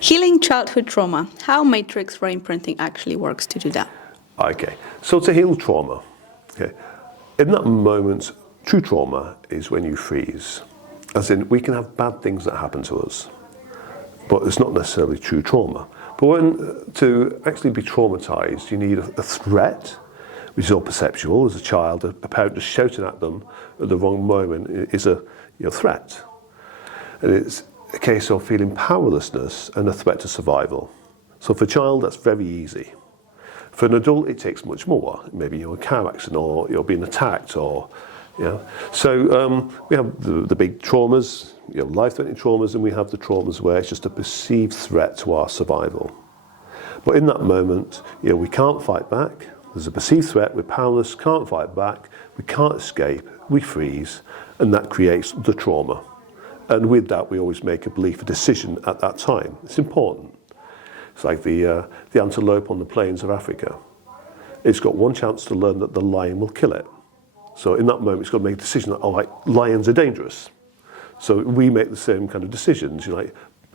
Healing childhood trauma, how matrix reimprinting actually works to do that. Okay, so to heal trauma, okay, in that moment, true trauma is when you freeze. As in, we can have bad things that happen to us, but it's not necessarily true trauma. But when to actually be traumatized, you need a threat, which is all perceptual. As a child, a parent just shouting at them at the wrong moment is a threat. And it's a case of feeling powerlessness and a threat to survival. So for a child, that's very easy. For an adult, it takes much more. Maybe a car accident, or you're being attacked, or So we have the big traumas, life-threatening traumas, and we have the traumas where it's just a perceived threat to our survival. But in that moment, we can't fight back. There's a perceived threat. We're powerless, can't fight back. We can't escape. We freeze, and that creates the trauma. And with that, we always make a belief, a decision at that time. It's important. It's like the antelope on the plains of Africa. It's got one chance to learn that the lion will kill it. So in that moment, it's got to make a decision that, lions are dangerous. So we make the same kind of decisions. I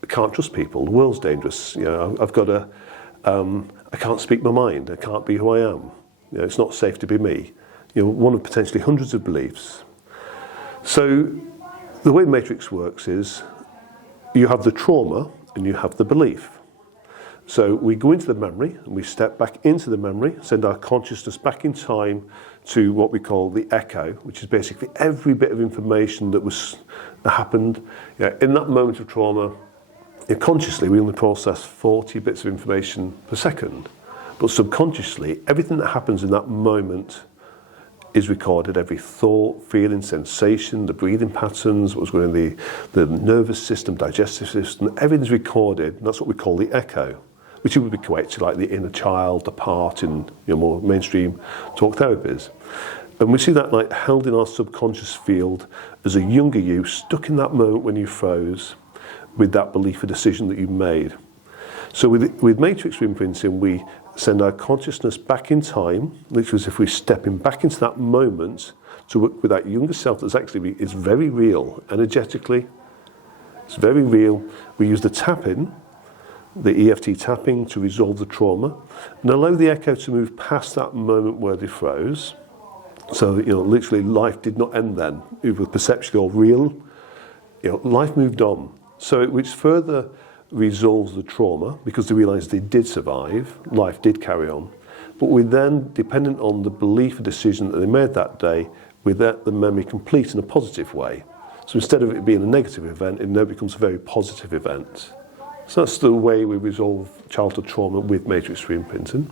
can't trust people. The world's dangerous. I've got to. I can't speak my mind. I can't be who I am. It's not safe to be me. One of potentially hundreds of beliefs. So the way Matrix works is you have the trauma and you have the belief. So we go into the memory and we step back into the memory, send our consciousness back in time to what we call the echo, which is basically every bit of information that happened. In that moment of trauma, consciously we only process 40 bits of information per second, but subconsciously everything that happens in that moment is recorded. Every thought, feeling, sensation, the breathing patterns, what's going on in the nervous system, digestive system, everything's recorded, and that's what we call the echo, which would be equate to like the inner child, the part in more mainstream talk therapies. And we see that held in our subconscious field as a younger you, stuck in that moment when you froze with that belief or decision that you made. So with matrix reimprinting, we send our consciousness back in time, literally as if we're stepping back into that moment to work with that younger self that's actually is very real, energetically. It's very real. We use the tapping, the EFT tapping, to resolve the trauma and allow the echo to move past that moment where they froze. So, literally life did not end then, either perceptually or real. Life moved on. So which further resolves the trauma because they realised they did survive, life did carry on. But we then, dependent on the belief or decision that they made that day, we let the memory complete in a positive way. So instead of it being a negative event, it now becomes a very positive event. So that's the way we resolve childhood trauma with matrix reimprinting.